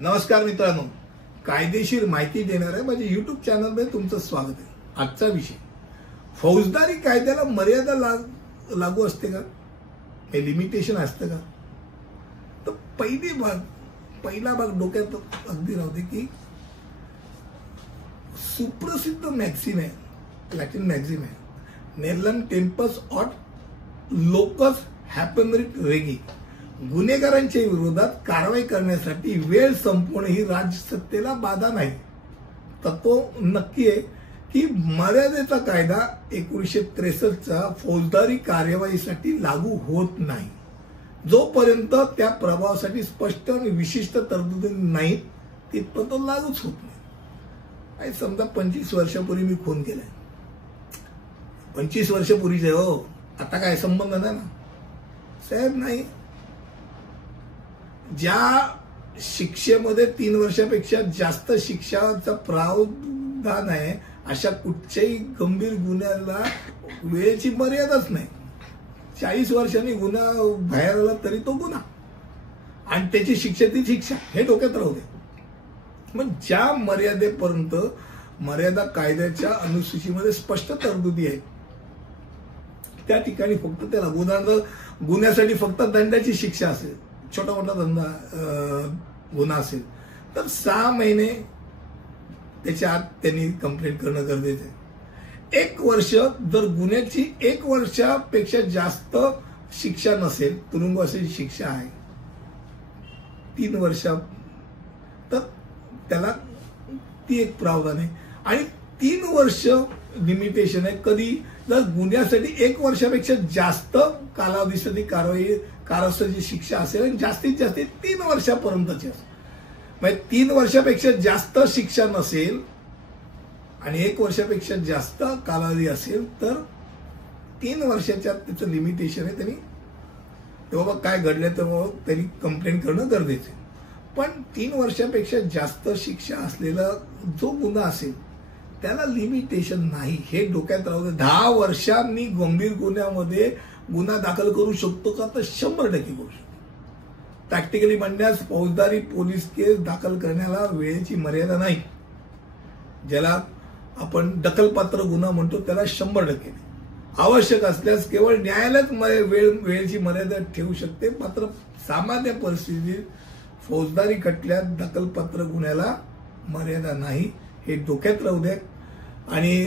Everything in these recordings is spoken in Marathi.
नमस्कार मित्रांनो, कायदेशीर माहिती देणाऱ्या माझ्या YouTube चॅनलमध्ये तुमचं स्वागत आहे। आजचा विषय फौजदारी कायद्याला मर्यादा लागू असते का, हे लिमिटेशन असतं का? तर पहिला भाग डोक्यात अगदी राहते की सुप्रसिद्ध मॅक्सिम आहे, लॅटिन मॅक्सिम आहे, नेरलम टेम्पस ऑट लोकस हॅपनरिट रेगी, गुन्हेगारांच्या विरोधात कारवाई करण्यासाठी वेळ संपवणे ही राजसत्तेला बाधा नाही। तत्व नक्की आहे की मर्यादेचा कायदा 1963चा फौजदारी कार्यवाहीसाठी लागू होत नाही जोपर्यंत त्या प्रभावासाठी स्पष्ट आणि विशिष्ट तरतुदी नाहीत तिथपर्यंत तो लागूच होत नाही। समजा 25 वर्षापूर्वी मी खून केलाय, 25 वर्षापूर्वीचे हो, आता काय संबंध नाही ना साहेब। नाही, ज्या शिक्षेमध्ये 3 वर्षापेक्षा जास्त शिक्षाचा प्रावधान आहे अशा कुठच्याही गंभीर गुन्ह्याला वेळेची मर्यादाच नाही। 40 वर्षांनी गुन्हा बाहेर आला तरी तो गुन्हा आणि त्याची शिक्षा ती शिक्षा, हे डोक्यात राहू दे। मग ज्या मर्यादेपर्यंत मर्यादा कायद्याच्या अनुसूचीमध्ये स्पष्ट तरतुदी आहे त्या ठिकाणी फक्त त्याला गुन्ह्यासाठी फक्त दंडाची शिक्षा असेल, छोटा मोठा गुन्हा असेल तर 6 महिने त्याच्या आत त्यांनी कंप्लेंट करणं गरजेचं आहे। 1 वर्ष जर गुन्ह्याची 1 वर्षापेक्षा जास्त शिक्षा नसेल, तुरुंगवासाची शिक्षा आहे 3 वर्ष, तर त्याला ती एक प्रावधान आहे। आणि 3 वर्ष लिमिटेशन आहे कधी, जर गुन्ह्यासाठी 1 वर्षापेक्षा जास्त कालावधीसाठी कारावासाची शिक्षा असेल आणि जास्तीत जास्त 3 वर्षापर्यंतची असेल। म्हणजे 3 वर्षापेक्षा जास्त शिक्षा नसेल आणि 1 वर्षापेक्षा जास्त कालावधी असेल तर 3 वर्षाच्या त्याचं लिमिटेशन आहे। त्यांनी तेव्हा काय घडलं तेव्हा त्यांनी कंप्लेंट करणं गरजेचं आहे। पण 3 वर्षापेक्षा जास्त शिक्षा असलेला जो गुन्हा असेल त्याला लिमिटेशन नाही, हे डोक्यात राहू दे। 10 वर्षांनी गंभीर गुन्ह्यामध्ये गुन्हा दाखल करू शकतो का, तर 100% करू शकतो। प्रॅक्टिकली म्हणण्यास फौजदारी पोलीस केस दाखल करण्याला वेळेची मर्यादा नाही। ज्याला आपण दखलपात्र गुन्हा म्हणतो त्याला 100% आवश्यक असल्यास केवळ न्यायालयात वेळेची मर्यादा ठेवू शकते। मात्र सामान्य परिस्थितीत फौजदारी खटल्यात दखलपात्र गुन्ह्याला मर्यादा नाही, हे डोक्यात राहू द्या। आणि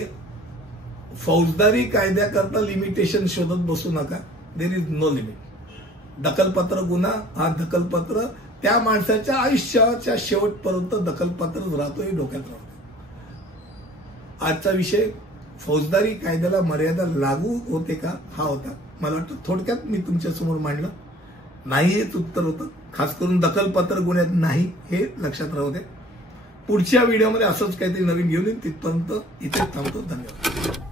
फौजदारी कायद्याकरता लिमिटेशन शोधत बसू नका, देयर इज नो लिमिट। दखलपात्र गुन्हा हा दखलपात्र त्या माणसाच्या आयुष्याच्या शेवटपर्यंत दखलपात्रच राहतो, हे डोक्यात राहतो। आजचा विषय फौजदारी कायद्याला मर्यादा लागू होते का हा होता। मला वाटतं थोडक्यात मी तुमच्या समोर मांडलं, नाही हेच उत्तर होतं। खास करून दखलपात्र गुन्ह्यात नाही, हे लक्षात राहू दे। पुढच्या व्हिडिओमध्ये असंच काहीतरी नवीन घेऊन येईन, तिथपर्यंत इथे थांबतो। धन्यवाद।